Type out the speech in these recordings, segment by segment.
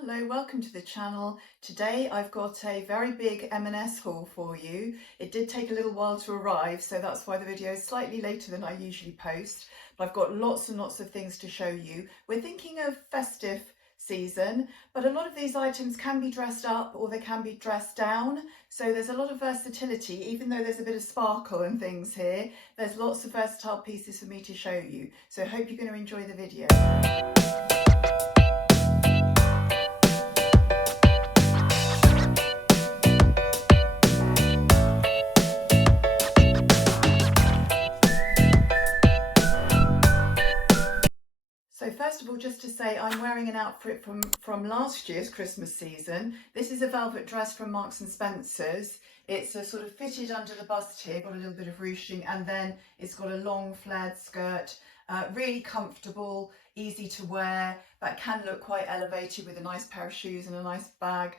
Hello, welcome to the channel. Today I've got a very big M&S haul for you. It did take a little while to arrive, so that's why the video is slightly later than I usually post. But I've got lots and lots of things to show you. We're thinking of festive season, but a lot of these items can be dressed up or they can be dressed down. So there's a lot of versatility, even though there's a bit of sparkle and things here. There's lots of versatile pieces for me to show you. So I hope you're going to enjoy the video. So first of all, just to say, I'm wearing an outfit from last year's Christmas season. This is a velvet dress from Marks and Spencer's. It's a sort of fitted under the bust here, got a little bit of ruching, and then it's got a long flared skirt, really comfortable, easy to wear, that can look quite elevated with a nice pair of shoes and a nice bag.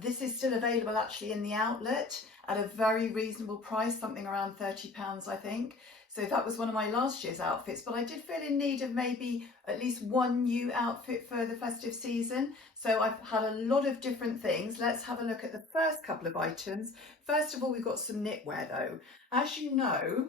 This is still available actually in the outlet at a very reasonable price, something around £30, I think. So that was one of my last year's outfits, but I did feel in need of maybe at least one new outfit for the festive season. So I've had a lot of different things. Let's have a look at the first couple of items. First of all, we've got some knitwear though. As you know,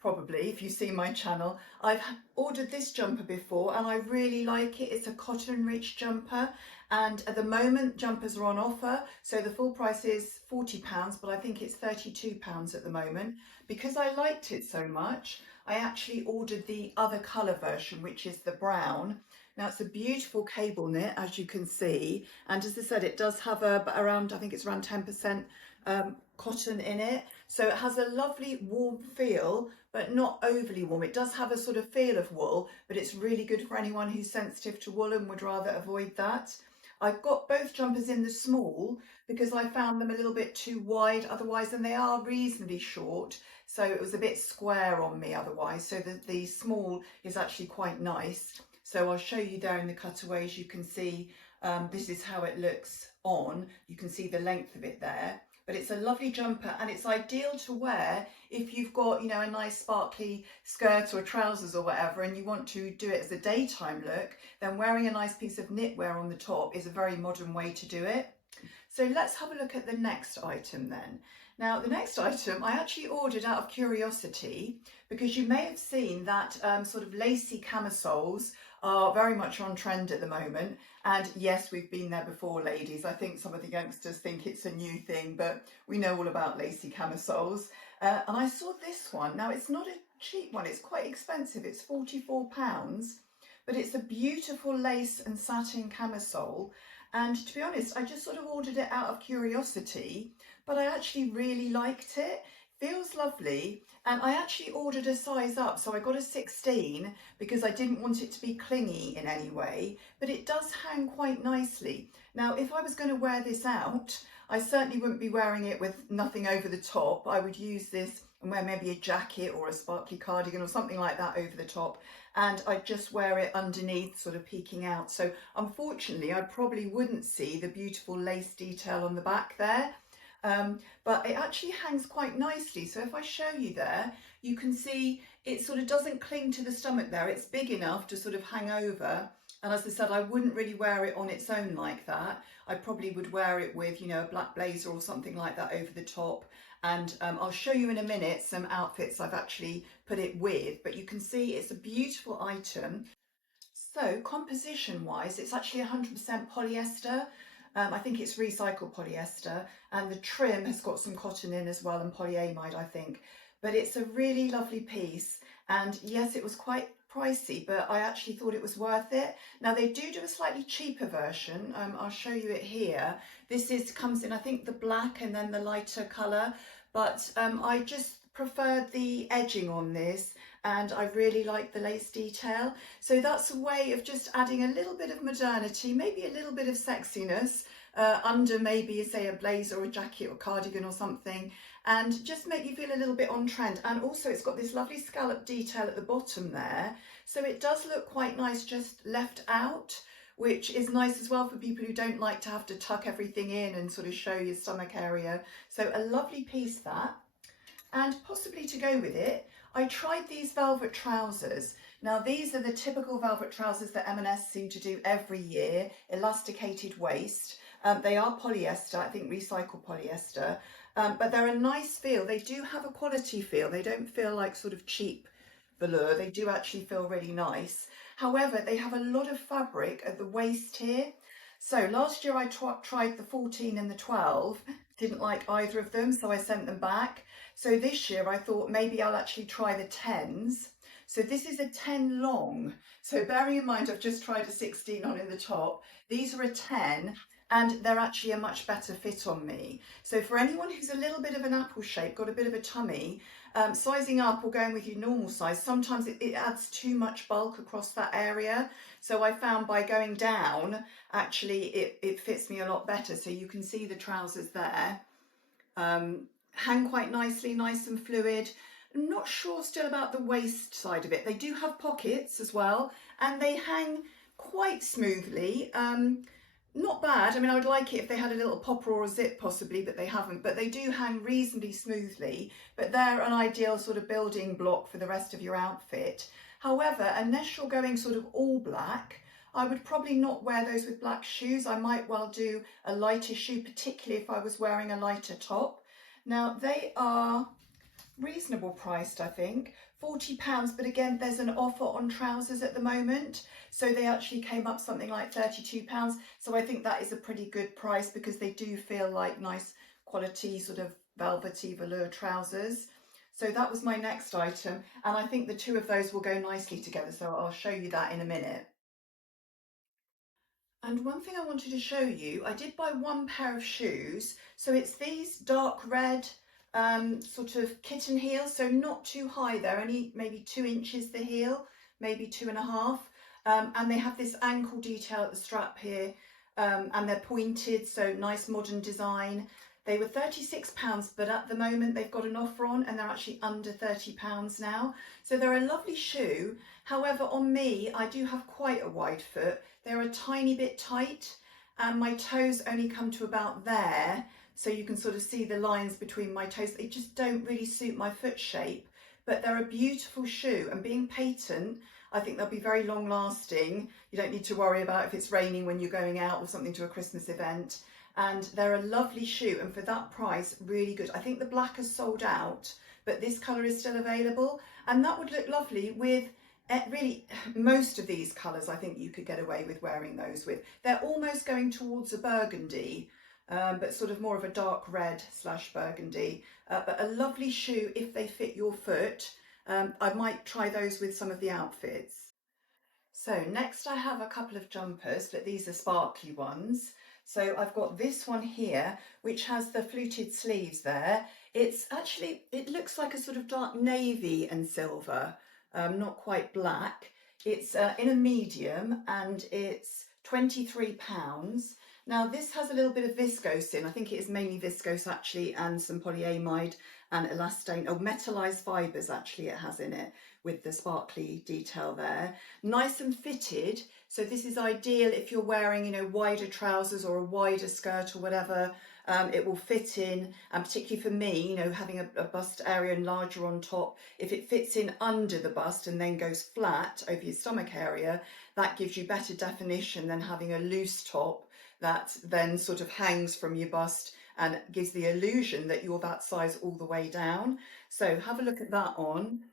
probably if you've seen my channel, I've ordered this jumper before and I really like it. It's a cotton rich jumper, and at the moment jumpers are on offer, so the full price is £40, but I think it's £32 at the moment. Because I liked it so much, I actually ordered the other colour version, which is the brown. Now it's a beautiful cable knit, as you can see, and as I said, it does have around, I think it's around 10% cotton in it, so it has a lovely warm feel, but not overly warm. It does have a sort of feel of wool, but it's really good for anyone who's sensitive to wool and would rather avoid that. I've got both jumpers in the small because I found them a little bit too wide otherwise, and they are reasonably short, so it was a bit square on me otherwise, so the small is actually quite nice. So I'll show you there in the cutaways. You can see this is how it looks on. You can see the length of it there. But it's a lovely jumper, and it's ideal to wear if you've got, you know, a nice sparkly skirt or trousers or whatever, and you want to do it as a daytime look, then wearing a nice piece of knitwear on the top is a very modern way to do it. So let's have a look at the next item then. Now, the next item I actually ordered out of curiosity, because you may have seen that sort of lacy camisoles are very much on trend at the moment. And yes, we've been there before, ladies. I think some of the youngsters think it's a new thing, but we know all about lacy camisoles. And I saw this one. Now, it's not a cheap one. It's quite expensive. It's £44, but it's a beautiful lace and satin camisole. And to be honest, I just sort of ordered it out of curiosity, but I actually really liked it. Feels lovely, and I actually ordered a size up, so I got a 16 because I didn't want it to be clingy in any way, but it does hang quite nicely. Now, if I was going to wear this out, I certainly wouldn't be wearing it with nothing over the top. I would use this and wear maybe a jacket or a sparkly cardigan or something like that over the top, and I'd just wear it underneath, sort of peeking out. So unfortunately, I probably wouldn't see the beautiful lace detail on the back there. But it actually hangs quite nicely. So if I show you there, you can see it sort of doesn't cling to the stomach there. It's big enough to sort of hang over. And as I said, I wouldn't really wear it on its own like that. I probably would wear it with, you know, a black blazer or something like that over the top. And I'll show you in a minute some outfits I've actually put it with, but you can see it's a beautiful item. So composition wise, it's actually 100% polyester. I think it's recycled polyester, and the trim has got some cotton in as well, and polyamide, I think. But it's a really lovely piece, and yes, it was quite pricey, but I actually thought it was worth it. Now they do a slightly cheaper version. I'll show you it here. This comes in, I think, the black and then the lighter colour, but I just preferred the edging on this, and I really like the lace detail. So that's a way of just adding a little bit of modernity, maybe a little bit of sexiness under maybe, say, a blazer or a jacket or cardigan or something, and just make you feel a little bit on trend. And also it's got this lovely scallop detail at the bottom there, so it does look quite nice just left out, which is nice as well for people who don't like to have to tuck everything in and sort of show your stomach area. So a lovely piece that. And possibly to go with it, I tried these velvet trousers. Now these are the typical velvet trousers that M&S seem to do every year, elasticated waist. They are polyester, I think recycled polyester, but they're a nice feel. They do have a quality feel. They don't feel like sort of cheap velour. They do actually feel really nice. However, they have a lot of fabric at the waist here. So last year I tried the 14 and the 12, didn't like either of them, so I sent them back. So this year I thought maybe I'll actually try the 10s. So this is a 10 long. So bearing in mind I've just tried a 16 on in the top, these are a 10 and they're actually a much better fit on me. So for anyone who's a little bit of an apple shape, got a bit of a tummy, sizing up or going with your normal size, sometimes it adds too much bulk across that area. So I found by going down, actually it fits me a lot better. So you can see the trousers there. Hang quite nicely, nice and fluid. I'm not sure still about the waist side of it. They do have pockets as well, and they hang quite smoothly. Not bad. I mean, I would like it if they had a little popper or a zip possibly, but they haven't. But they do hang reasonably smoothly, but they're an ideal sort of building block for the rest of your outfit. However, unless you're going sort of all black, I would probably not wear those with black shoes. I might well do a lighter shoe, particularly if I was wearing a lighter top. Now, they are reasonable priced, I think, £40, but again there's an offer on trousers at the moment, so they actually came up something like £32, so I think that is a pretty good price because they do feel like nice quality sort of velvety velour trousers. So that was my next item, and I think the two of those will go nicely together, so I'll show you that in a minute. And one thing I wanted to show you, I did buy one pair of shoes. So it's these dark red sort of kitten heels, so not too high, they're only maybe 2 inches the heel, maybe 2.5, and they have this ankle detail at the strap here, and they're pointed, so nice modern design. They were £36, but at the moment they've got an offer on and they're actually under £30 now. So they're a lovely shoe. However, on me, I do have quite a wide foot. They're a tiny bit tight and my toes only come to about there. So you can sort of see the lines between my toes. They just don't really suit my foot shape, but they're a beautiful shoe, and being patent, I think they'll be very long lasting. You don't need to worry about if it's raining when you're going out or something to a Christmas event. And they're a lovely shoe, and for that price, really good. I think the black is sold out, but this colour is still available, and that would look lovely with really most of these colours. I think you could get away with wearing those with. They're almost going towards a burgundy, but sort of more of a dark red / burgundy, but a lovely shoe if they fit your foot. I might try those with some of the outfits. So next I have a couple of jumpers, but these are sparkly ones. So I've got this one here, which has the fluted sleeves there. It's actually, it looks like a sort of dark navy and silver, not quite black. It's in a medium and it's £23. Now this has a little bit of viscose in. I think it is mainly viscose actually, and some polyamide and elastane, or metallized fibres actually it has in it, with the sparkly detail there. Nice and fitted, so this is ideal if you're wearing, you know, wider trousers or a wider skirt or whatever. It will fit in, and particularly for me, you know, having a bust area and larger on top, if it fits in under the bust and then goes flat over your stomach area, that gives you better definition than having a loose top that then sort of hangs from your bust and gives the illusion that you're that size all the way down. So have a look at that on.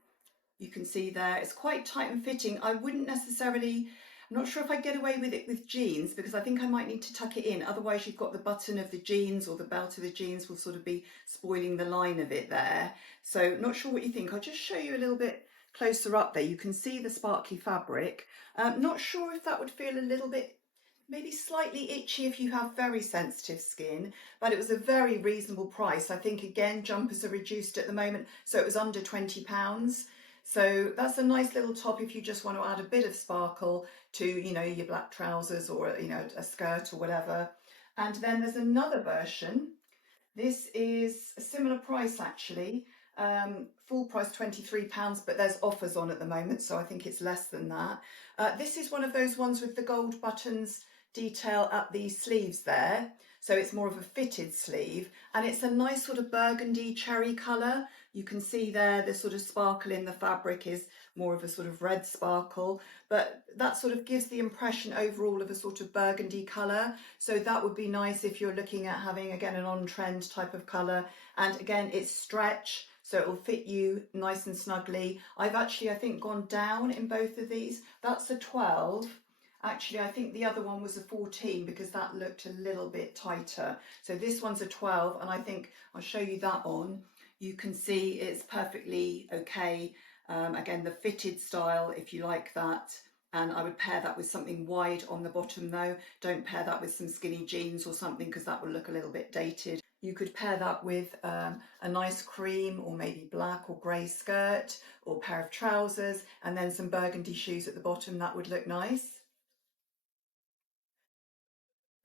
You can see there, it's quite tight and fitting. I wouldn't necessarily, I'm not sure if I'd get away with it with jeans, because I think I might need to tuck it in. Otherwise you've got the button of the jeans or the belt of the jeans will sort of be spoiling the line of it there. So not sure what you think. I'll just show you a little bit closer up there. You can see the sparkly fabric. Not sure if that would feel a little bit, maybe slightly itchy if you have very sensitive skin, but it was a very reasonable price. I think again jumpers are reduced at the moment, so it was under £20. So that's a nice little top if you just want to add a bit of sparkle to, you know, your black trousers or, you know, a skirt or whatever. And then there's another version. This is a similar price actually, full price £23, but there's offers on at the moment, so I think it's less than that. This is one of those ones with the gold buttons detail at the sleeves there. So it's more of a fitted sleeve, and it's a nice sort of burgundy cherry colour. You can see there the sort of sparkle in the fabric is more of a sort of red sparkle, but that sort of gives the impression overall of a sort of burgundy colour. So that would be nice if you're looking at having, again, an on-trend type of colour. And again, it's stretch, so it will fit you nice and snugly. I've actually, I think, gone down in both of these. That's a 12. Actually, I think the other one was a 14 because that looked a little bit tighter. So this one's a 12, and I think I'll show you that on. You can see it's perfectly okay. Again, the fitted style, if you like that. And I would pair that with something wide on the bottom though. Don't pair that with some skinny jeans or something because that will look a little bit dated. You could pair that with a nice cream or maybe black or grey skirt or pair of trousers and then some burgundy shoes at the bottom. That would look nice.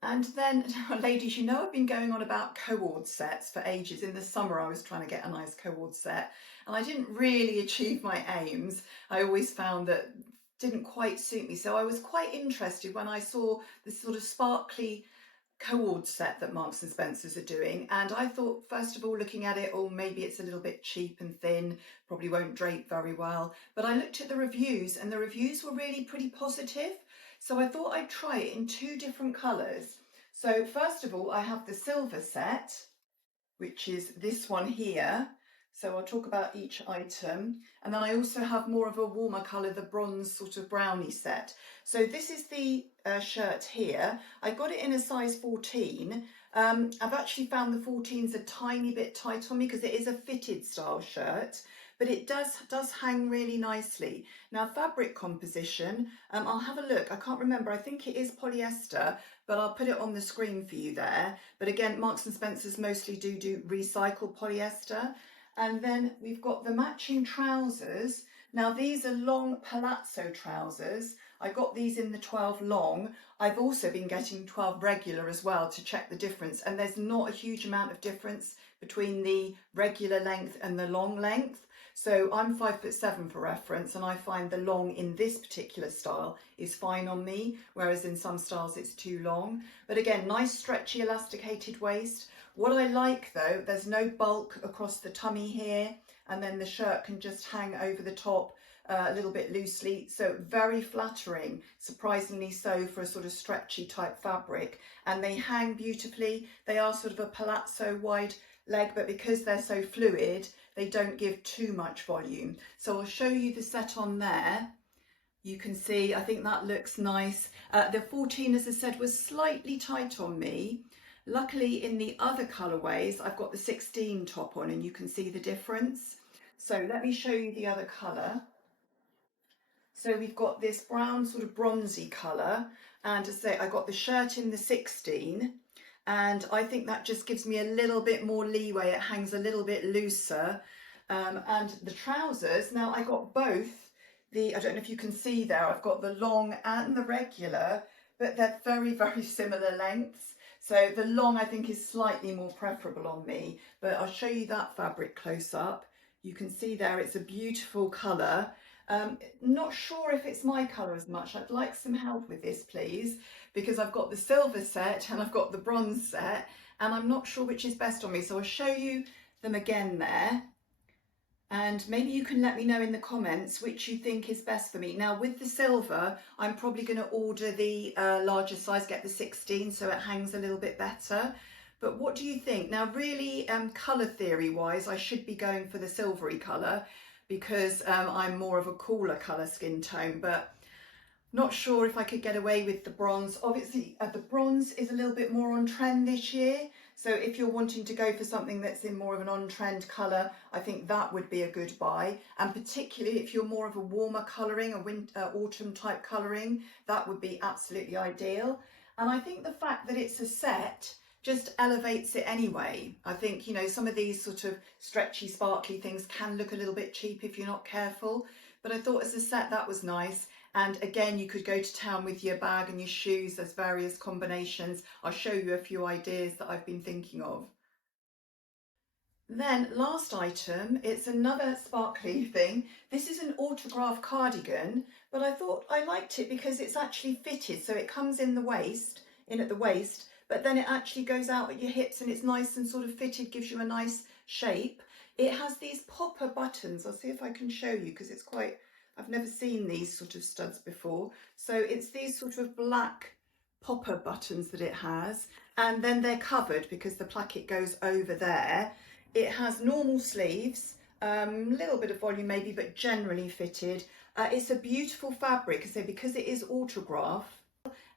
And then, ladies, you know I've been going on about co-ord sets for ages. In the summer I was trying to get a nice co-ord set and I didn't really achieve my aims. I always found that didn't quite suit me. So I was quite interested when I saw this sort of sparkly co-ord set that Marks and Spencer's are doing, and I thought, first of all, looking at it, oh, maybe it's a little bit cheap and thin, probably won't drape very well. But I looked at the reviews and the reviews were really pretty positive. So I thought I'd try it in two different colours. So first of all, I have the silver set, which is this one here. So I'll talk about each item. And then I also have more of a warmer colour, the bronze sort of brownie set. So this is the shirt here. I got it in a size 14. I've actually found the 14's a tiny bit tight on me because it is a fitted style shirt, but it does hang really nicely. Now, fabric composition, I'll have a look. I can't remember. I think it is polyester, but I'll put it on the screen for you there. But again, Marks and Spencer's mostly do recycled polyester. And then we've got the matching trousers. Now these are long palazzo trousers. I got these in the 12 long. I've also been getting 12 regular as well to check the difference. And there's not a huge amount of difference between the regular length and the long length. So I'm 5'7" for reference, and I find the long in this particular style is fine on me, whereas in some styles it's too long. But again, nice stretchy elasticated waist. What I like though, there's no bulk across the tummy here, and then the shirt can just hang over the top a little bit loosely, so very flattering, surprisingly so for a sort of stretchy type fabric. And they hang beautifully. They are sort of a palazzo wide leg, but because they're so fluid, they don't give too much volume. So I'll show you the set on there. You can see, I think that looks nice. The 14, as I said, was slightly tight on me. Luckily, in the other colourways, I've got the 16 top on, and you can see the difference. So let me show you the other colour. So we've got this brown sort of bronzy colour, and to say I got the shirt in the 16, and I think that just gives me a little bit more leeway. It hangs a little bit looser. And the trousers, now I got both I don't know if you can see there, I've got the long and the regular, but they're very, very similar lengths. So the long I think is slightly more preferable on me, but I'll show you that fabric close up. You can see there it's a beautiful colour. Not sure if it's my colour as much. I'd like some help with this, please, because I've got the silver set and I've got the bronze set, and I'm not sure which is best on me. So I'll show you them again there, and maybe you can let me know in the comments which you think is best for me. Now with the silver, I'm probably going to order the larger size, get the 16, so it hangs a little bit better. But what do you think? Now really, colour theory wise, I should be going for the silvery colour because I'm more of a cooler colour skin tone, but not sure if I could get away with the bronze. Obviously, the bronze is a little bit more on trend this year. So if you're wanting to go for something that's in more of an on-trend colour, I think that would be a good buy. And particularly if you're more of a warmer colouring, a winter, autumn type colouring, that would be absolutely ideal. And I think the fact that it's a set just elevates it anyway. I think, you know, some of these sort of stretchy, sparkly things can look a little bit cheap if you're not careful. But I thought as a set that was nice. And again, you could go to town with your bag and your shoes. There's various combinations. I'll show you a few ideas that I've been thinking of. Then last item, it's another sparkly thing. This is an autograph cardigan, but I thought I liked it because it's actually fitted, so it comes in at the waist, but then it actually goes out at your hips and it's nice and sort of fitted, gives you a nice shape. It has these popper buttons. I'll see if I can show you because it's quite, I've never seen these sort of studs before. So it's these sort of black popper buttons that it has, and then they're covered because the placket goes over there. It has normal sleeves, a little bit of volume maybe, but generally fitted. It's a beautiful fabric, so because it is autograph,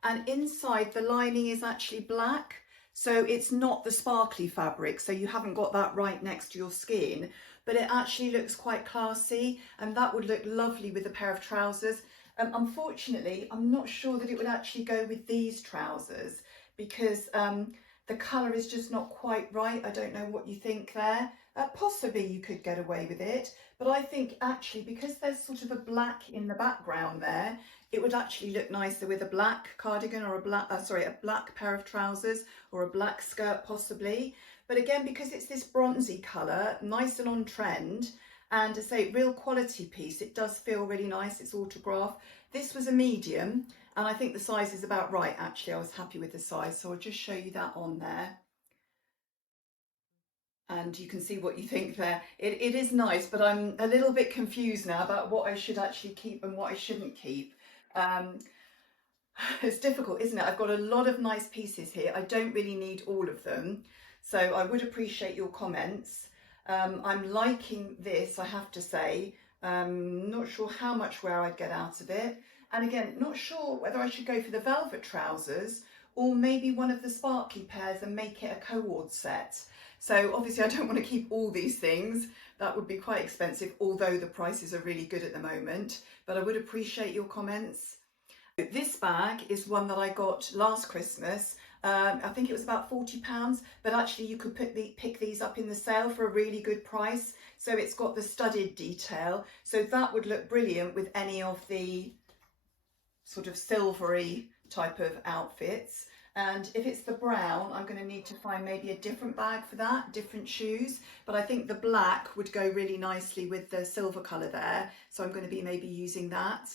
and inside the lining is actually black, so it's not the sparkly fabric, so you haven't got that right next to your skin, but it actually looks quite classy, and that would look lovely with a pair of trousers. Unfortunately, I'm not sure that it would actually go with these trousers because the colour is just not quite right. I don't know what you think there. Possibly you could get away with it, but I think actually because there's sort of a black in the background there, it would actually look nicer with a black cardigan or a black pair of trousers or a black skirt possibly. But again, because it's this bronzy colour, nice and on trend, and to say real quality piece, it does feel really nice. It's autograph. This was a medium, and I think the size is about right actually. I was happy with the size, so I'll just show you that on there. And you can see what you think there. It is nice, but I'm a little bit confused now about what I should actually keep and what I shouldn't keep. It's difficult, isn't it? I've got a lot of nice pieces here. I don't really need all of them, so I would appreciate your comments. I'm liking this, I have to say. Not sure how much wear I'd get out of it. And again, not sure whether I should go for the velvet trousers or maybe one of the sparkly pairs and make it a co-ord set. So obviously I don't want to keep all these things. That would be quite expensive, although the prices are really good at the moment. But I would appreciate your comments. This bag is one that I got last Christmas. I think it was about £40, but actually you could pick these up in the sale for a really good price. So it's got the studded detail. So that would look brilliant with any of the sort of silvery type of outfits. And if it's the brown, I'm going to need to find maybe a different bag for that, different shoes. But I think the black would go really nicely with the silver colour there. So I'm going to be maybe using that.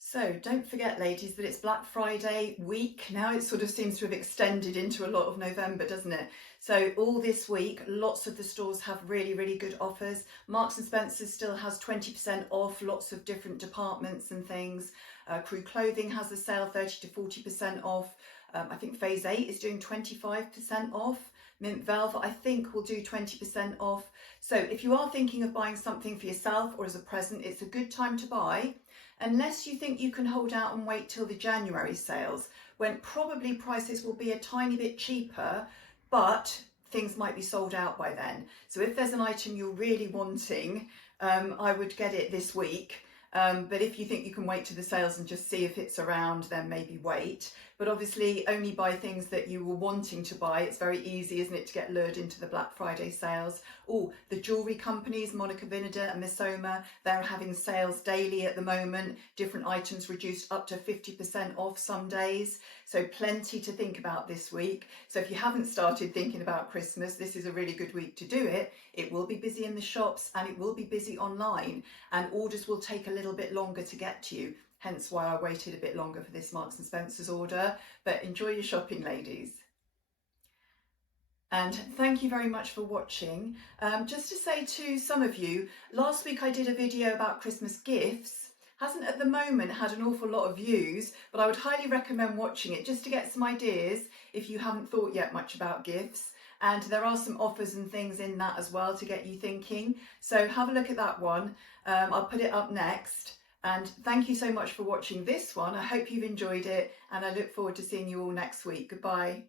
So don't forget, ladies, that it's Black Friday week. Now it sort of seems to have extended into a lot of November, doesn't it? So all this week, lots of the stores have really, really good offers. Marks & Spencer's still has 20% off, lots of different departments and things. Crew Clothing has a sale, 30 to 40% off. I think Phase 8 is doing 25% off. Mint Velvet, I think, will do 20% off. So if you are thinking of buying something for yourself or as a present, it's a good time to buy. Unless you think you can hold out and wait till the January sales, when probably prices will be a tiny bit cheaper, but things might be sold out by then. So if there's an item you're really wanting, I would get it this week. But if you think you can wait to the sales and just see if it's around, then maybe wait. But obviously only buy things that you were wanting to buy. It's very easy, isn't it, to get lured into the Black Friday sales. Oh, the jewellery companies, Monica Vinader and Missoma, they're having sales daily at the moment. Different items reduced up to 50% off some days. So plenty to think about this week. So if you haven't started thinking about Christmas, this is a really good week to do it. It will be busy in the shops and it will be busy online, and orders will take a little bit longer to get to you. Hence why I waited a bit longer for this Marks & Spencer's order. But enjoy your shopping, ladies. And thank you very much for watching. Just to say to some of you, last week I did a video about Christmas gifts. Hasn't at the moment had an awful lot of views, but I would highly recommend watching it just to get some ideas if you haven't thought yet much about gifts. And there are some offers and things in that as well to get you thinking. So have a look at that one. I'll put it up next. And thank you so much for watching this one. I hope you've enjoyed it, and I look forward to seeing you all next week. Goodbye.